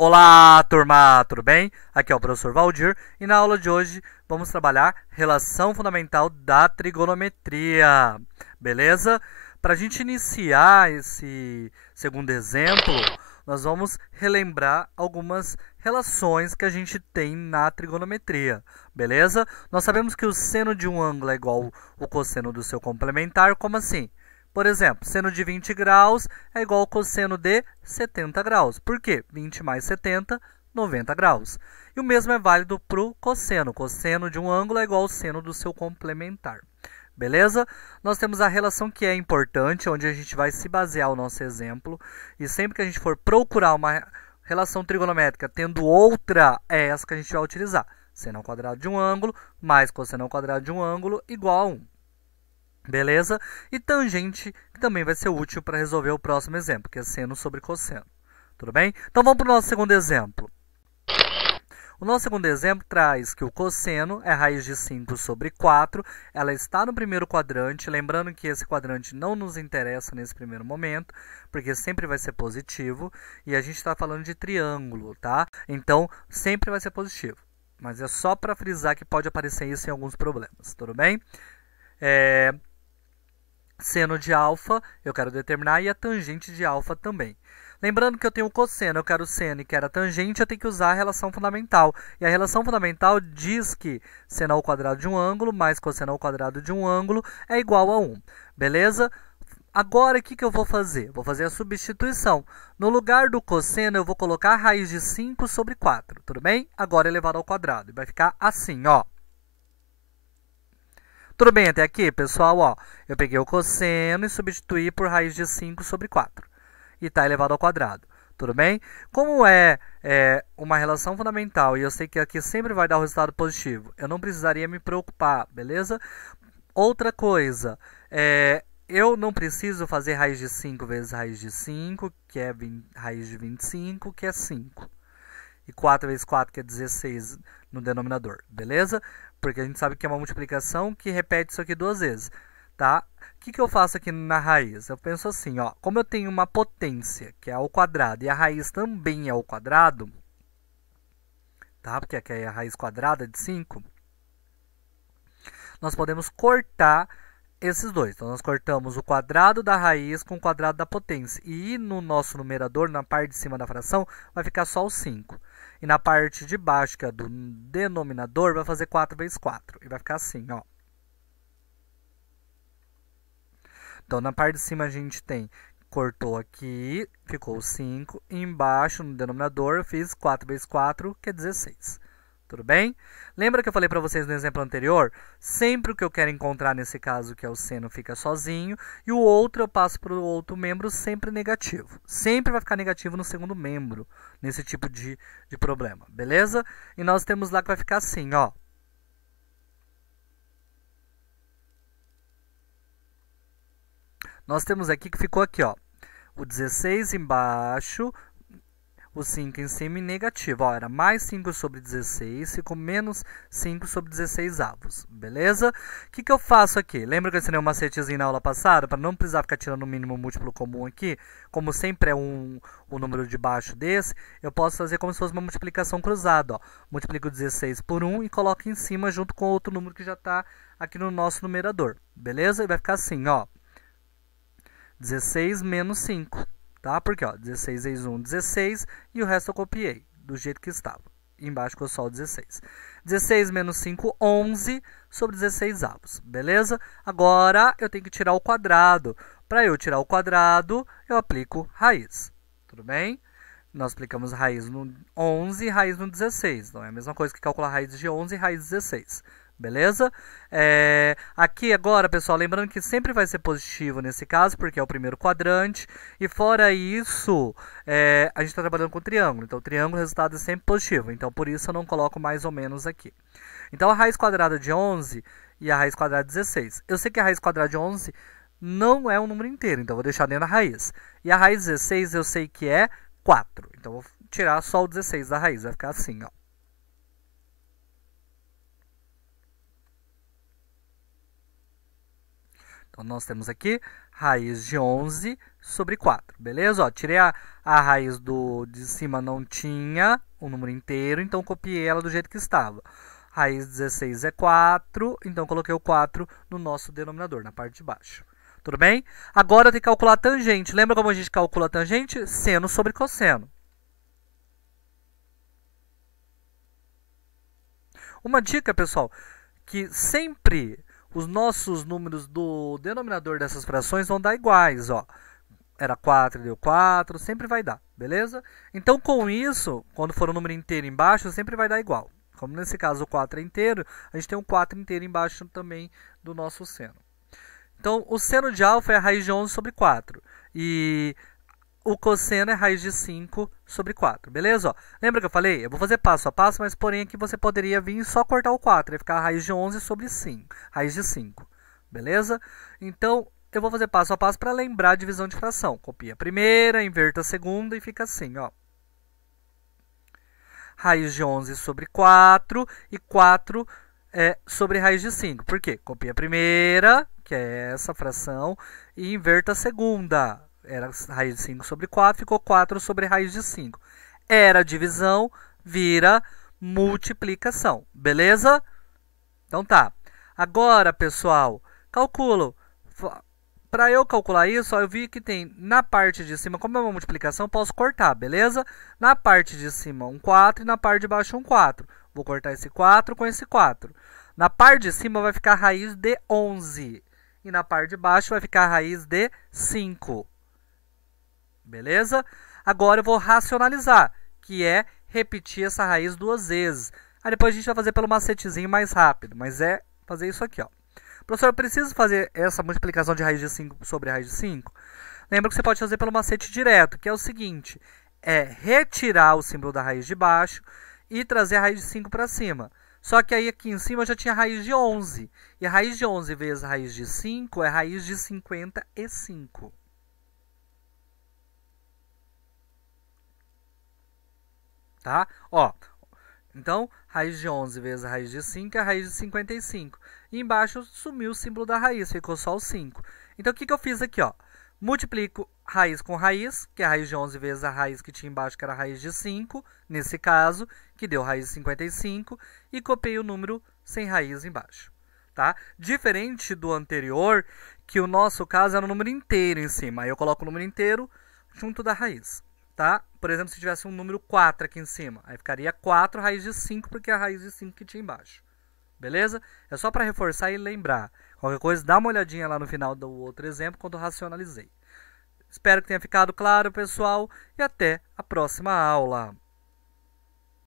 Olá, turma, tudo bem? Aqui é o professor Valdir e na aula de hoje vamos trabalhar relação fundamental da trigonometria, beleza? Para a gente iniciar esse segundo exemplo, nós vamos relembrar algumas relações que a gente tem na trigonometria, beleza? Nós sabemos que o seno de um ângulo é igual ao cosseno do seu complementar, como assim? Por exemplo, seno de 20 graus é igual ao cosseno de 70 graus. Por quê? 20 mais 70, 90 graus. E o mesmo é válido para o cosseno. Cosseno de um ângulo é igual ao seno do seu complementar. Beleza? Nós temos a relação que é importante, onde a gente vai se basear o nosso exemplo. E sempre que a gente for procurar uma relação trigonométrica tendo outra, é essa que a gente vai utilizar. Seno ao quadrado de um ângulo mais cosseno ao quadrado de um ângulo igual a 1. Beleza? E tangente, que também vai ser útil para resolver o próximo exemplo, que é seno sobre cosseno. Tudo bem? Então vamos para o nosso segundo exemplo. O nosso segundo exemplo traz que o cosseno é raiz de 5 sobre 4. Ela está no primeiro quadrante. Lembrando que esse quadrante não nos interessa nesse primeiro momento, porque sempre vai ser positivo. E a gente está falando de triângulo, tá? Então, sempre vai ser positivo. Mas é só para frisar que pode aparecer isso em alguns problemas. Tudo bem? Seno de alfa, eu quero determinar, e a tangente de alfa também. Lembrando que eu tenho o cosseno, eu quero o seno e quero a tangente, eu tenho que usar a relação fundamental. E a relação fundamental diz que seno ao quadrado de um ângulo mais cosseno ao quadrado de um ângulo é igual a 1. Beleza? Agora, o que eu vou fazer? Vou fazer a substituição. No lugar do cosseno, eu vou colocar a raiz de 5 sobre 4. Tudo bem? Agora elevado ao quadrado. E vai ficar assim, ó. Tudo bem até aqui, pessoal? Ó, eu peguei o cosseno e substituí por raiz de 5 sobre 4. E está elevado ao quadrado. Tudo bem? Como é uma relação fundamental e eu sei que aqui sempre vai dar o resultado positivo, eu não precisaria me preocupar, beleza? Outra coisa, eu não preciso fazer raiz de 5 vezes raiz de 5, que é raiz de 25, que é 5. E 4 vezes 4, que é 16 no denominador, beleza? Porque a gente sabe que é uma multiplicação que repete isso aqui duas vezes, tá? O que eu faço aqui na raiz? Eu penso assim, ó, como eu tenho uma potência, que é ao quadrado, e a raiz também é ao quadrado, tá? Porque aqui é a raiz quadrada de 5, nós podemos cortar esses dois. Então, nós cortamos o quadrado da raiz com o quadrado da potência. E no nosso numerador, na parte de cima da fração, vai ficar só o 5. E na parte de baixo, que é do denominador, vai fazer 4 vezes 4. E vai ficar assim, ó. Então, na parte de cima, a gente tem, cortou aqui, ficou 5. E embaixo, no denominador, eu fiz 4 vezes 4, que é 16. Tudo bem? Lembra que eu falei para vocês no exemplo anterior? Sempre o que eu quero encontrar nesse caso, que é o seno, fica sozinho. E o outro eu passo para o outro membro sempre negativo. Sempre vai ficar negativo no segundo membro, nesse tipo de problema. Beleza? E nós temos lá que vai ficar assim, ó. Nós temos aqui que ficou aqui, ó. O 16 embaixo, o 5 em cima e negativo. Ó, era mais 5 sobre 16, ficou menos 5 sobre 16 avos. Beleza? O que eu faço aqui? Lembra que eu ensinei um macetezinho na aula passada? Para não precisar ficar tirando o mínimo múltiplo comum aqui, como sempre é o número de baixo desse, eu posso fazer como se fosse uma multiplicação cruzada. Ó. Multiplico 16 por 1 e coloco em cima junto com outro número que já está aqui no nosso numerador. Beleza? E vai ficar assim, ó. 16 menos 5. Tá? Porque, ó, 16 vezes 1, 16, e o resto eu copiei, do jeito que estava. E embaixo ficou só o 16. 16 menos 5, 11, sobre 16 avos, beleza? Agora, eu tenho que tirar o quadrado. Para eu tirar o quadrado, eu aplico raiz, tudo bem? Nós aplicamos raiz no 11 e raiz no 16. Então, é a mesma coisa que calcular raiz de 11 e raiz de 16. Beleza? Aqui agora, pessoal, lembrando que sempre vai ser positivo nesse caso, porque é o primeiro quadrante. E fora isso, a gente está trabalhando com triângulo. Então, o triângulo, o resultado é sempre positivo. Então, por isso eu não coloco mais ou menos aqui. Então, a raiz quadrada de 11 e a raiz quadrada de 16. Eu sei que a raiz quadrada de 11 não é um número inteiro, então eu vou deixar dentro da raiz. E a raiz de 16 eu sei que é 4. Então, eu vou tirar só o 16 da raiz. Vai ficar assim, ó. Então, nós temos aqui raiz de 11 sobre 4, beleza? Ó, tirei a raiz de cima, não tinha um número inteiro, então copiei ela do jeito que estava. Raiz 16 é 4, então coloquei o 4 no nosso denominador, na parte de baixo. Tudo bem? Agora eu tenho que calcular a tangente. Lembra como a gente calcula a tangente? Seno sobre cosseno. Uma dica, pessoal, que sempre os nossos números do denominador dessas frações vão dar iguais, ó. Era 4 e deu 4, sempre vai dar, beleza? Então, com isso, quando for um número inteiro embaixo, sempre vai dar igual. Como nesse caso o 4 é inteiro, a gente tem um 4 inteiro embaixo também do nosso seno. Então, o seno de alfa é a raiz de 11 sobre 4. E o cosseno é raiz de 5 sobre 4, beleza? Ó, lembra que eu falei? Eu vou fazer passo a passo, mas porém aqui você poderia vir e só cortar o 4. Vai ficar a raiz de 11 sobre 5, raiz de 5, beleza? Então, eu vou fazer passo a passo para lembrar a divisão de fração. Copia a primeira, inverta a segunda e fica assim, ó. Raiz de 11 sobre 4 e 4 sobre raiz de 5. Por quê? Copia a primeira, que é essa fração, e inverta a segunda. Era raiz de 5 sobre 4, ficou 4 sobre raiz de 5. Era divisão, vira multiplicação. Beleza? Então tá. Agora, pessoal, calculo. Para eu calcular isso, ó, eu vi que tem na parte de cima, como é uma multiplicação, eu posso cortar, beleza? Na parte de cima, um 4 e na parte de baixo, um 4. Vou cortar esse 4 com esse 4. Na parte de cima vai ficar a raiz de 11. E na parte de baixo vai ficar a raiz de 5. Beleza? Agora eu vou racionalizar, que é repetir essa raiz duas vezes. Aí depois a gente vai fazer pelo macetezinho mais rápido, mas é fazer isso aqui, ó. Professor, eu preciso fazer essa multiplicação de raiz de 5 sobre raiz de 5? Lembra que você pode fazer pelo macete direto, que é o seguinte, é retirar o símbolo da raiz de baixo e trazer a raiz de 5 para cima. Só que aí aqui em cima eu já tinha a raiz de 11. E a raiz de 11 vezes a raiz de 5 é a raiz de 55. Tá? Ó, então, raiz de 11 vezes a raiz de 5 é a raiz de 55. E embaixo sumiu o símbolo da raiz, ficou só o 5. Então, o que eu fiz aqui? Ó? Multiplico raiz com raiz, que é a raiz de 11 vezes a raiz que tinha embaixo, que era a raiz de 5, nesse caso, que deu raiz de 55, e copiei o número sem raiz embaixo. Tá? Diferente do anterior, que o nosso caso era um número inteiro em cima. Aí eu coloco o número inteiro junto da raiz. Tá? Por exemplo, se tivesse um número 4 aqui em cima, aí ficaria 4 raiz de 5, porque é a raiz de 5 que tinha embaixo. Beleza? É só para reforçar e lembrar. Qualquer coisa, dá uma olhadinha lá no final do outro exemplo, quando eu racionalizei. Espero que tenha ficado claro, pessoal, e até a próxima aula.